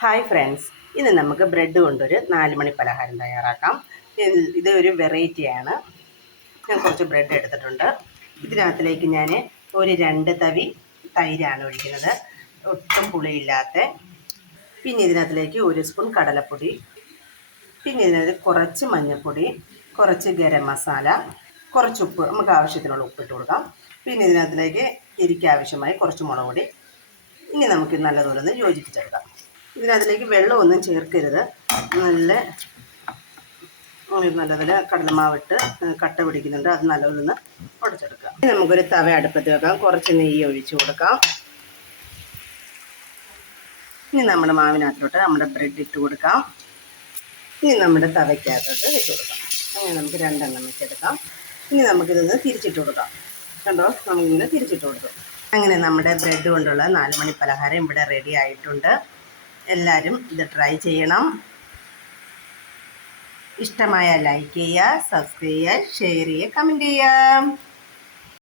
Hi friends, ഇന്ന് നമുക്ക് bread കൊണ്ടൊരു 4 മണി പലഹാരം തയ്യാറാക്കാം. ഇതൊരു വെറൈറ്റിയാണ്. ഞാൻ കുറച്ച് ബ്രെഡ് എടുത്തിട്ടുണ്ട്. ഇതിനകത്തിലേക്ക് ഞാൻ ഒരു 2 തവി തൈരാണ് ഒഴിക്കുന്നത്, ഒട്ടും പുളിയില്ലാത്ത. പിന്നെ ഇതിനകത്തിലേക്ക് 1 സ്പൂൺ കടലപ്പൊടി, പിന്നെ ഇതിനകത്ത് കുറച്ച് മഞ്ഞൾപ്പൊടി, കുറച്ച് ഗരം മസാല, കുറച്ച് ഉപ്പ്, നമുക്ക് ആവശ്യത്തിനുള്ള ഉപ്പിട്ട് കൊടുക്കാം. പിന്നെ ഇതിനകത്തിലേക്ക് എരിക്ക് ആവശ്യമായി കുറച്ച് മുളക് പൊടി. ഇനി നമുക്ക് നല്ലതുപോലെ ഒന്ന് യോജിപ്പിച്ചെടുക്കാം. ഇതിനകത്തിലേക്ക് വെള്ളമൊന്നും ചേർക്കരുത്. നല്ലപോലെ കടലമാവിട്ട് കട്ട പിടിക്കുന്നുണ്ട്, അത് നല്ലപോലെ ഒന്ന് ഉടച്ചെടുക്കാം. ഇനി നമുക്കൊരു തവ അടുപ്പത്ത് വെക്കാം, കുറച്ച് നെയ്യ് ഒഴിച്ചു കൊടുക്കാം. ഇനി നമ്മുടെ മാവിനകത്തോട്ട് നമ്മുടെ ബ്രെഡ് ഇട്ട് കൊടുക്കാം. ഇനി നമ്മുടെ തവയ്ക്കകത്തോട്ട് വെച്ച് കൊടുക്കാം. അങ്ങനെ നമുക്ക് 2 എണ്ണം വെച്ചെടുക്കാം. ഇനി നമുക്കിതൊന്ന് തിരിച്ചിട്ട് കൊടുക്കാം. കണ്ടോ, നമുക്കിങ്ങനെ തിരിച്ചിട്ട് കൊടുക്കും. അങ്ങനെ നമ്മുടെ ബ്രെഡ് കൊണ്ടുള്ള 4 മണി പലഹാരം ഇവിടെ റെഡി ആയിട്ടുണ്ട്. എല്ലാവരും ഇത് ട്രൈ ചെയ്യണം. ഇഷ്ടമായ ലൈക്ക് ചെയ്യുക, സബ്സ്ക്രൈബ് ചെയ്യുക, ഷെയർ ചെയ്യുക, കമൻറ്റ് ചെയ്യുക.